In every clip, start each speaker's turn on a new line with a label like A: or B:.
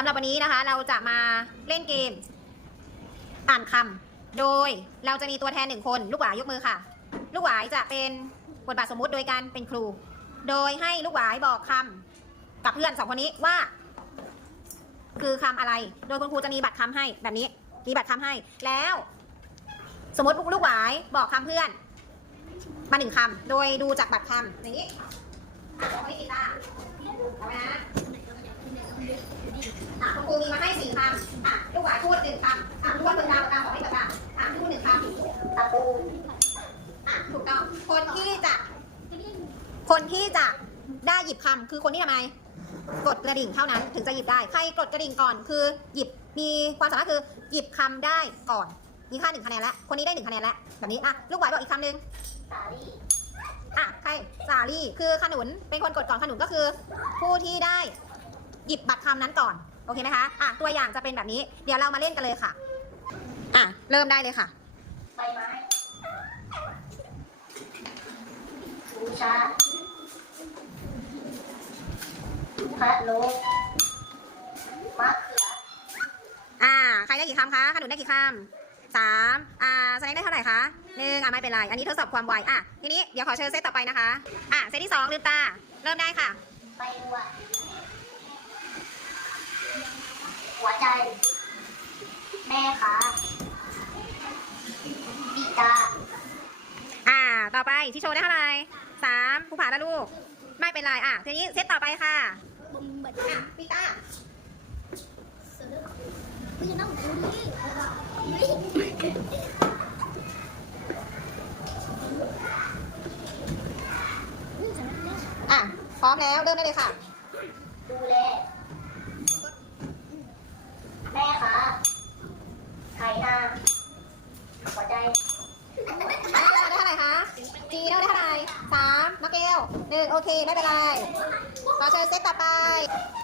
A: สำหรับวันนี้นะคะ เราจะมาเล่นเกม อ่านคำโดยเราจะมีตัวแทนหนึ่งคน ลูกหวายยกมือค่ะ ลูกหวายจะเป็นบทบาทสมมุติโดยการเป็นครู โดยให้ลูกหวายบอกคำกับเพื่อนสองคนนี้ว่า คือคำอะไร โดยคุณครูจะมีบัตรคำให้แบบนี้ มีบัตรคำให้ แล้ว สมมติลูกหวายบอกคำเพื่อน มาหนึ่งคำโดยดูจากบัตรคำอย่างนี้อะเอาไว้ติดตาเอาไว้นะ อะคุณครูมีมาให้สี่คำอะลูกหวายพูดหนึ่งคำอะทุกคนเปิดตาเปิดตาบอให้เปิดตาอะพูดหนึ่งคำตะปูอะถูกต้อง คนที่จะ คนที่จะได้หยิบคำคือคนที่ทำไม กดกระดิ่งเท่านั้นถึงจะหยิบได้ ใครกดกระดิ่งก่อนคือหยิบมีความสามารถคือหยิบคำได้ก่อน มีค่าหนึ่งคะแนนแล้ว คนนี้ได้หนึ่งคะแนนแล้วแบบนี้อะลูกหวายบอกอีกคำหนึ่ง
B: สาลี่
A: อะใครสาลี่คือขนุนเป็นคนกดก่อนขนุนก็คือ ผู้ที่ได้ หยิบบัตรคำนั้นก่อน โอเคไหมคะ อะ ตัวอย่างจะเป็นแบบนี้ เดี๋ยวเรามาเล่นกันเลยค่ะ อะ เริ่มได้เลยค่ะ
B: ใบไม้ บูชา พระโลมะเขือ
A: อ่า ใครได้กี่คำคะขนุนได้กี่คำสามอ่าแสดงได้เท่าไหร่คะหนึ่งอะไม่เป็นไร อันนี้ทดสอบความไว อะ ทีนี้เดี๋ยวขอเชิญเซตต่อไปนะคะ อะ เซตที่สองลืมตา เริ่มได้ค่ะ
B: ใบบัว หัวใจ แม่ขาปีตา
A: อ่า ต่อไปที่โชว์ได้เท่าไหร่สามภูผาและลูก ไม่เป็นไร อะทีนี้เซตต่อไปค่ะ
B: บุมบัด
A: อะปีตา
B: พี่น้องดูดิ
A: อะ พร้อมแล้ว เริ่มได้เลยค่ะ
B: ดูแล แม่ขาไถนาหัวใจ
A: อ่าได้เท่าไหร่คะจีได้เท่าไหร่สามน้องเกลหนึ่งโอเค ไม่เป็นไรขอเชิญเซตต่อไป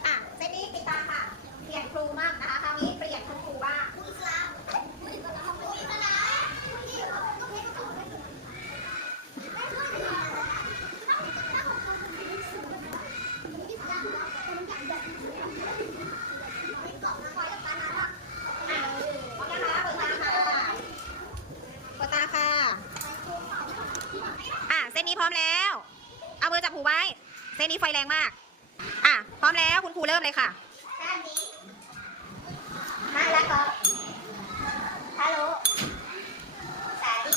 A: อะ เซตนี้ปิดตาค่ะเปลี่ยนครูมากนะคะคราวนี้เปลี่ยนคุณครูบ้าง พร้อมนะคะเปิดตาค่ะเปิดตาค่ะ อะ เส้นนี้พร้อมแล้ว เอามือจับหูไว้ เส้นนี้ไฟแรงมาก อะ พร้อมแล้วคุณครูเริ่มเลยค่ะ
B: ด้านนี้มาแล้วก็ฮัลโหลสาลี่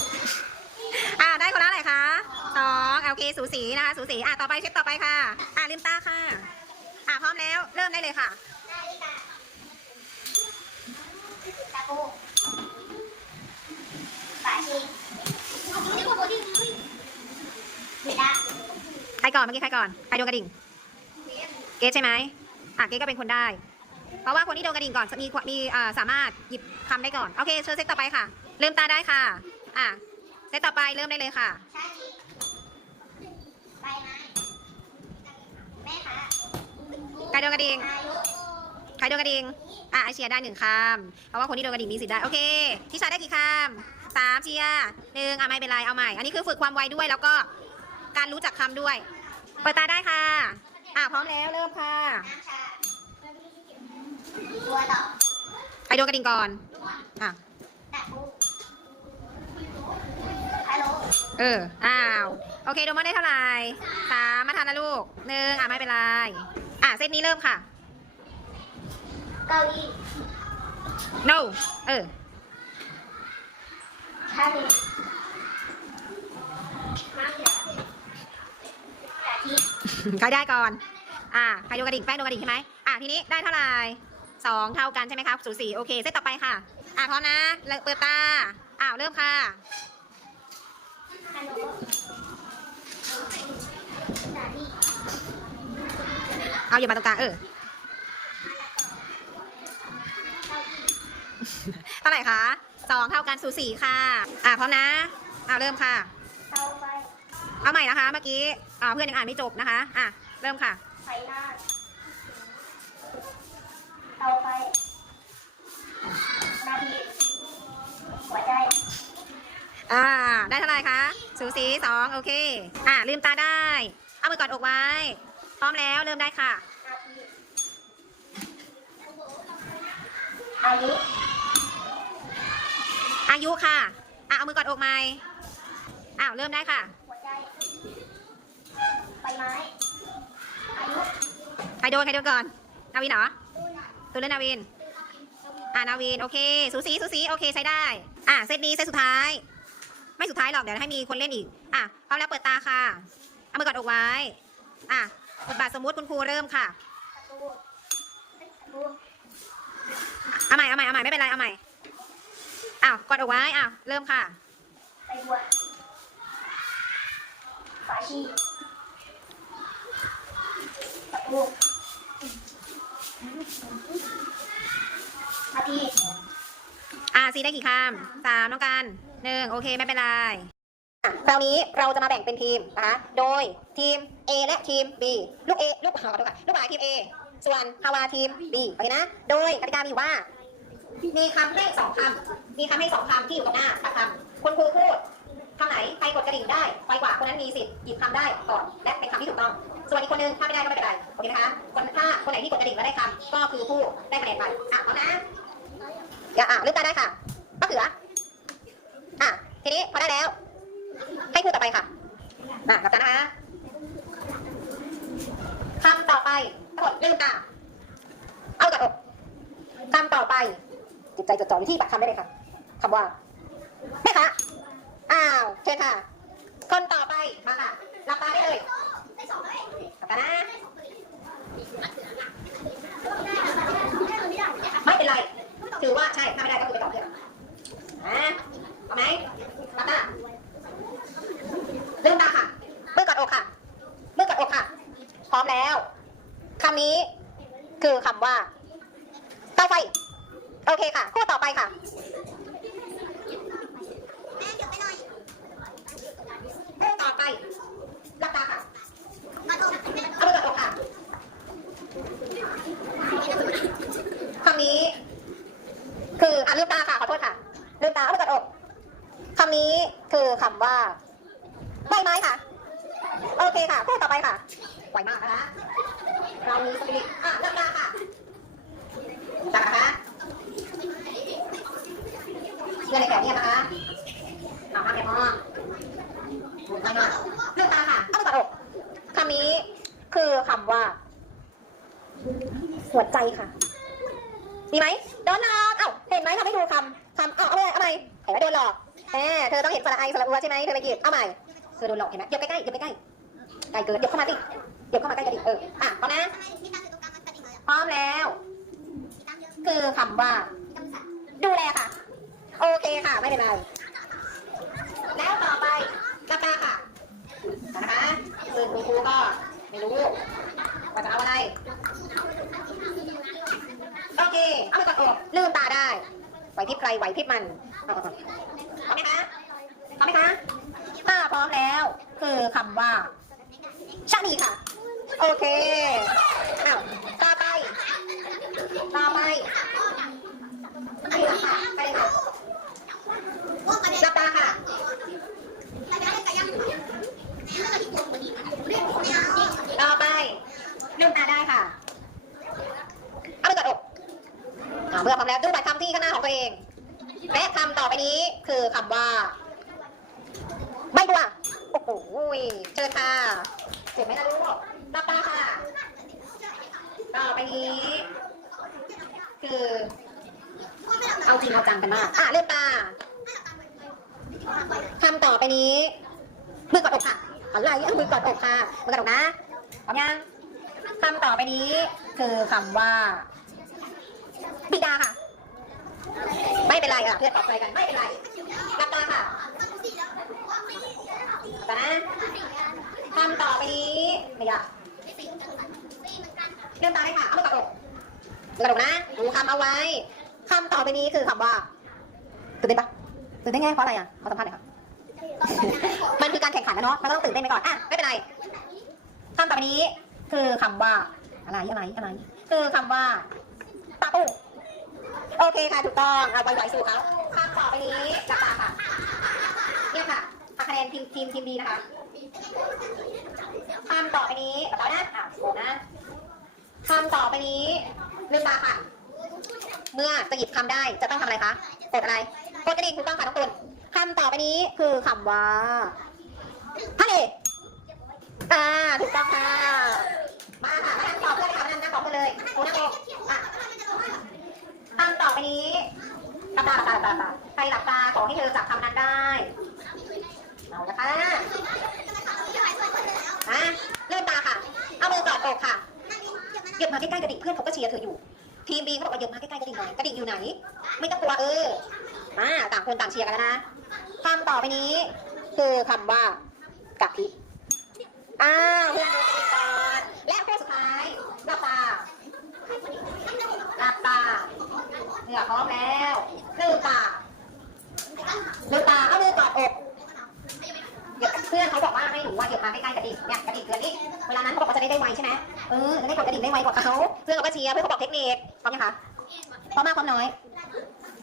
A: อะได้คนละอะไรคะสองโอเคสูสีนะคะ สูสีอะต่อไปเช็คต่อไปค่ะ อะลืมตาค่ะ อะพร้อมแล้วเริ่มได้เลยค่ะ
B: นาฬิกาตะปูฝาชีบิดา
A: ใค รก่อนเมื่อกี้ใครก่อนใครโดนกระดิ่ง เกสใช่ไหมอะเกสก็เป็นคนได้ เพราะว่าคนที่โดนกระดิ่งก่อนมีมีอ่าสามารถหยิบคำได้ก่อนโอเคเชิญเซตต่อไปค่ะลืมตาได้ค่ะ อะเซตต่อไปเริ่มได้เลยค่ะ
B: ใบไม้แม่
A: ใครโดนกระดิ่งใครโดนกระดิ่งอะไอเชียได้หนึ่งคำเพราะว่าคนที่โดนกระดิ่งมีสิทธิ์ได้โอเคทิชาได้กี่คำสามเชียหนึ่งอะไม่เป็นไรเอาใหม่ อันนี้คือฝึกความไวด้วยแล้วก็การรู้จักคำด้วย ปิดตาได้ค่ะ อะพร้อมแล้วเริ่มค่ะ
B: น้ำชาตัวต่อ
A: ใครโดนกระดิ่งก่อน อะ
B: ตะปูฮัลโหล
A: เออ อ้าว โอเคโดมอนได้เท่าไหร่สามมาทานนะลูกหนึ่งอะไม่เป็นไร อะเซตนี้เริ่มค่ะ
B: เก้าอี้
A: no เออ
B: ชาลีมะเขือกะทิ
A: ใครได้ก่อน อะใครโดนกระดิ่งแป้งโดนกระดิ่งใช่ไหมอะทีนี้ได้เท่าไหร่สองเท่ากันใช่ไหมครับสูสีโอเคเซตต่อไปค่ะ อะพร้อมนะเปิดตาอ้าวเริ่มค่ะเอาอย่ามาตรงกลางเออเท่าไหร่คะสองเท่ากันสูสีค่ะ อะพร้อมนะอะเริ่มค่ะ
B: เตาไฟ
A: เอาใหม่นะคะ เมื่อกี้อ่าเพื่อนยังอ่านไม่จบนะคะ อะ เริ่มค่ะ
B: ไฟหน้าเตาไฟนาทีหัวใจ
A: อ่า ได้เท่าไหร่คะสูสีสองโอเค อ่าลืมตาได้ เอามือกอดอกไว้ พร้อมแล้วเริ่มได้ค่ะ
B: นาทีอายุ
A: อายุค่ะ อะเอามือกอดอกไหมอ้าวเริ่มได้ค่ะ
B: หัวใจใบไม้
A: ใครโดนใครโดนก่อน นาวินเหรอตูนเล่นนาวิน อ่านาวิน โอเค สูสี สูสี โอเค ใช้ได้ อะเซตนี้เซตสุดท้าย ไม่สุดท้ายหรอก เดี๋ยวให้มีคนเล่นอีก อะพร้อมแล้วเปิดตาค่ะ เอามือกอดอกไว้ อะบทบาทสมมุติคุณครูเริ่มค่ะ
B: ตูตู
A: เอาใหม่ เอาใหม่ เอาใหม่ ไม่เป็นไร เอาใหม่ อ้าว กดอกไว้ อ้าว เริ่มค่ะ
B: ใบบัวฝาชี
A: อ่าซีได้กี่คำสามน้องกันหนึ่งโอเคไม่เป็นไรอะคราวนี้เราจะมาแบ่งเป็นทีมนะคะ โดยทีม A และทีม B ลูก A ลูกขอโทษค่ะลูกหมายทีม A ส่วนฮาวาทีม B โอเคนะ โดยกติกามีอยู่ว่า มีคำให้สองคำมีคำให้สองคำที่อยู่ตรงหน้ากับคำคุณครูพูดคำไหนใครกดกระดิ่งได้ไวกว่าคนนั้นมีสิทธิ์หยิบคำได้ก่อนและเป็นคำที่ถูกต้อง ส่วนอีกคนนึงถ้าไม่ได้ก็ไม่เป็นไรโอเคนะคะคนถ้าคนไหนที่กดกระดิ่งแล้วได้คำก็คือผู้ได้คะแนนไปอะเอานะอย่าอะลืมตาได้ค่ะมะเขืออะทีนี้พอได้แล้ว ให้พูดต่อไปค่ะมากับตานะคะคำต่อไปกดลืมตาเอากับอกคำต่อไป จิตใจจดจ่ออยู่ที่บัตรคำได้เลยค่ะคำว่าแม่คะอ้าวเชิญค่ะ คนต่อไปมาค่ะหลับตาได้เลย หลับตานะไม่เป็นไร ถือว่าใช่ ถ้าไม่ได้ก็คือไปตอบเพื่อนอะเอาไหมหลับตาลืมตาค่ะมือกอดอกค่ะมือกอดอกค่ะ พร้อมแล้ว คำนี้คือคำว่าเตาไฟ โอเคค่ะ คู่ต่อไปค่ะ คู่ต่อไปหลับตาค่ะเอามือกอดอกค่ะ คำนี้ คืออะลืมตาค่ะขอโทษค่ะลืมตาเอาไปกดอกคำนี้คือคำว่าใบไม้ค่ะ โอเคค่ะพูดต่อไปค่ะไวมากนะคะเรามีสปิริตอะลืมตาค่ะจับนะคะเพื่ อนในแถวนี้นะคะเอาห้ามแกมองไปมาลืมตาค่ะเอาไปกดอกคำนี้คือคำว่า หัวใจค่ะ ดีไหมโดนหลอกเอ้าเห็นไหมทำให้ดูคำคำเอ้าเอาเลยเอาใหมเห็นไหมโดนหลอกแหมเธอต้องเห็นสระไอสระอัวใช่ไหมเธอไปหยิบเอาใหม่เธอโดนหลอกเห็นไหมเดี๋ยวใกล้ๆเดี๋ยวใกล้ๆใกล้เกินเดี๋ยวเข้ามาสิเดี๋ยวเข้ามาใกล้กันดิเอออะพร้อมนะพร้อมแล้ว คือคำว่า ดูแลค่ะ โอเคค่ะ ไม่เป็นไร แล้วต่อไปกาตาค่ะนะคะคือคุณครูก็ไม่รู้ว่าจะเอาอะไร โอเค เอาไปกดอกลืมตาได้ไหวพริบใครไหวพริบมันพร้อมไหมคะพร้อมไหมคะถ้าพร้อมแล้ว คือคำว่าชานีค่ะ โอเคอ้าวต่อไป ต่อไป หลับตาไปเลยค่ะหลับตาค่ะต่อไปลืมตาได้ค่ะ เอาไปกดอกอ่าเมื่อพร้อมแล้วดูบัตรคำที่ข้างหน้าของตัวเอง และคำต่อไปนี้คือคำว่าใบบัวโอ้โหเชิญค่ะเจ็บไหมล่ะลูกหลับตาค่ะ ต่อไปนี้ คือ เอาจริงเอาจังกันมาก อะลืมตาคำต่อไปนี้มือกอดอกค่ะอะไรอ่มือกอดอกค่ะมือกอดอกนะพร้อมยังคำต่อไปนี้ คือคำว่า บิดาค่ะ ไม่เป็นไรอะเพื่อนตอบไปกันไม่เป็นไรรับตาค่ะตานะคำต่อไปนี้ไม่ยากเริ่มตาเลยค่ะ เอามือกระดกกระดกนะดูคำเอาไว้ คำต่อไปนี้คือคำว่าตื่นเต้นปะตื่นเต้นไงเพราะอะไรอะขอสัมภาษณ์หน่อยค่ะมันคือการแข่งขันนะเนาะมันก็ต้องตื่นเต้นไปก่อนอะไม่เป็นไรคำต่อไปนี้ คือคำว่า อะไรอะไรอะไรคือคำว่าตาปูโอเคค่ะถูกต้องเอาไวๆสู่เขาคำต่อไปนี้จับตาค่ะเนี่ยค่ะหักคะแนนทีมทีมทีมดีนะคะคำต่อไปนี้ต่อนะอะโอ้นะคำต่อไปนี้ลืมตาค่ะ เมื่อจะหยิบคำได้จะต้องทำอะไรคะกดอะไรกดกระดิ่งถูกต้องค่ะน้องตุนคำต่อไปนี้คือคำว่าทะเลอ่าถูกต้องค่ะ มาค่ะมาตอบเพื่อนเลยค่ะมานั่งตอบเพื่อนเลยโอ้นั่งลงอะคำต่อไปนี้ตาตาตาตาใครหลับตาขอให้เธอจับคำนั้นได้เอาละค่ะอะเริ่มตาค่ะ เอามือกอดอกค่ะเหยียบมาใกล้ๆกระดิ่งเพื่อนเขาก็เชียร์เธออยู่ ทีมบีเขาบอกว่าเหยียบมาใกล้ๆกระดิ่งหน่อยกระดิ่งอยู่ไหน ไม่ต้องกลัวเอออ่าต่างคนต่างเชียร์กันแล้วนะคำต่อไปนี้ คือคำว่ากะทิอ้าวเพื่อนดูกระดิ่งก่อนและคู่สุดท้ายหลับตาหลับตาเหงื่อพร้อมแล้วลืมตาลืมตาเอามือกอดอกเพื่อนเขาบอกว่าให้หนูว่าเหยียบมาใกล้ๆกระดิ่งเนี่ยกระดิ่งเกินนี่เวลานั้นเขาบอกว่าจะได้ได้ไวใช่ไหมเออจะได้กดกระดิ่งได้ไวกว่าเขาเพื่อนเขาก็เชียร์เพื่อนเขาบอกเทคนิค ร้อมยังคะพร้อมมากพร้อมน้อย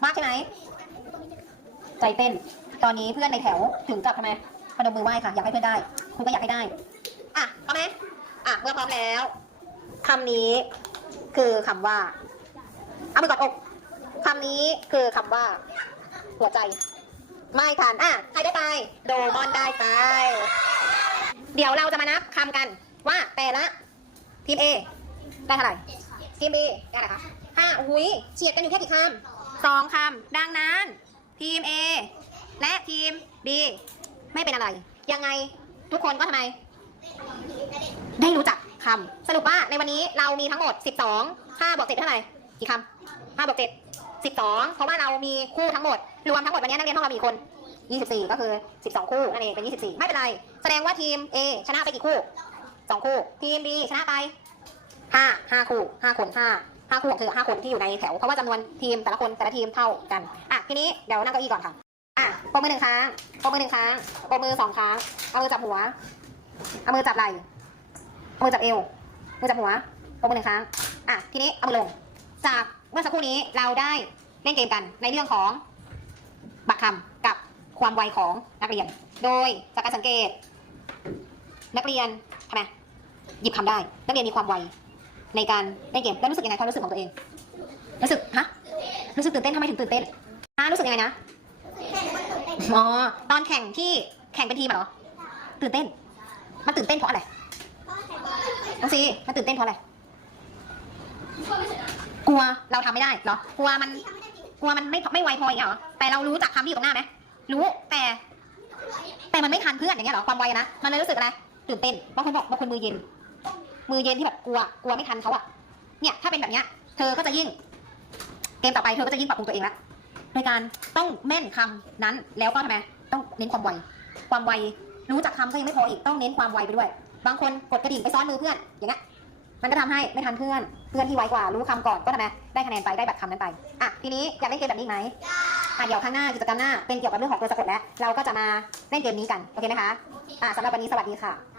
A: มากใช่ไหม ใจเต้น ตอนนี้เพื่อนในแถวถึงกับทำไมพนมมือไหว้ค่ะ อยากให้เพื่อนได้ คุณก็อยากให้ได้ อะพร้อมไหมอะ เมื่อพร้อมแล้วคำนี้คือคำว่า เอามือกอดอกคำนี้คือคำว่า หัวใจ ไม่ทันอะใครได้ไป โดมอนได้ไป เดี๋ยวเราจะมานับคำกันว่าแต่ละทีม A ได้เท่าไหร่ ทีม B ได้เท่าไหร่คะห้าอุ้ยเฉียดกันอยู่แค่กี่คำสองคำดังนั้น ทีม A และทีม B ไม่เป็นอะไร ยังไงทุกคนก็ทำไม ได้รู้จักคำสรุปว่าในวันนี้เรามีทั้งหมด 12 5บวก7เท่าไหร่กี่คำ5บวก7 12 เพราะว่าเรามีคู่ทั้งหมด รวมทั้งหมดวันนี้นักเรียนห้องเรามีคน 24 ก็คือ 12 คู่นั่นเองเป็น 24 ไม่เป็นไร แสดงว่าทีม A ชนะไปกี่คู่ 2 คู่ ทีม B ชนะไป 5 5คู่5คน5 5คู่ของเธอ5คนที่อยู่ในแถว เพราะว่าจำนวนทีมแต่ละคนแต่ละทีมเท่ากัน อะทีนี้เดี๋ยวนั่งเก้าอี้ก่อนค่ะ อะปมมือหนึ่งครั้งปมมือหนึ่งครั้งปมมือสองครั้ง เอามือจับหัว เอามือจับไหล่เอามือจับเอว มือจับหัวปมมือหนึ่งครั้ง อะทีนี้เอามือลง จากเมื่อสักครู่นี้เราได้เล่นเกมกันในเรื่องของบักคำกับความไวของนักเรียน โดยจากการสังเกต นักเรียนทำไมหยิบคำได้ นักเรียนมีความไว ในการเล่นเกมแล้วรู้สึกยังไงความรู้สึกของตัวเอง รู้สึกฮะรู้สึกตื่นเต้นทำไมถึงตื่นเต้นฮะรู้สึกยังไงนะอ๋อตอนแข่งที่แข่งเป็นทีมเหรอตื่นเต้น มันตื่นเต้นเพราะอะไรน้องซีมันตื่นเต้นเพราะอะไรกลัวเราทำไม่ได้เหรอกลัวมันกลัวมันไม่ไม่ไวพออย่างเงี้ยเหรอแต่เรารู้จักคำที่อยู่ตรงหน้าไหมรู้แต่ แต่มันไม่ทันเพื่อนอย่างเงี้ยเหรอความไวนะมันเลยรู้สึกอะไรตื่นเต้นบางคนบอกบางคนมือเย็น มือเย็นที่แบบกลัวกลัวไม่ทันเขาอะเนี่ยถ้าเป็นแบบเนี้ยเธอก็จะยิ่ง เกมต่อไปเธอก็จะยิ่งปรับปรุงตัวเองละโดยการต้องแม่นคำนั้นแล้วก็ทำไมต้องเน้นความไวความไวรู้จักคำก็ยังไม่พออีกต้องเน้นความไวไปด้วย บางคนกดกระดิ่งไปซ้อนมือเพื่อนอย่างเงี้ยมันก็ทำให้ไม่ทันเพื่อนเพื่อนที่ไวกว่ารู้คำก่อนก็ทำไมได้คะแนนไปได้แบบคำนั้นไปอะทีนี้อยากเล่นเกมแบบนี้ไหมอะเดี๋ยวข้างหน้ากิจกรรมหน้าเป็นเกี่ยวกับเรื่องของตัวสะกดแล้วเราก็จะมาเล่นเกมนี้กันโอเคไหมคะอะสำหรับวันนี้สวัสดีค่ะ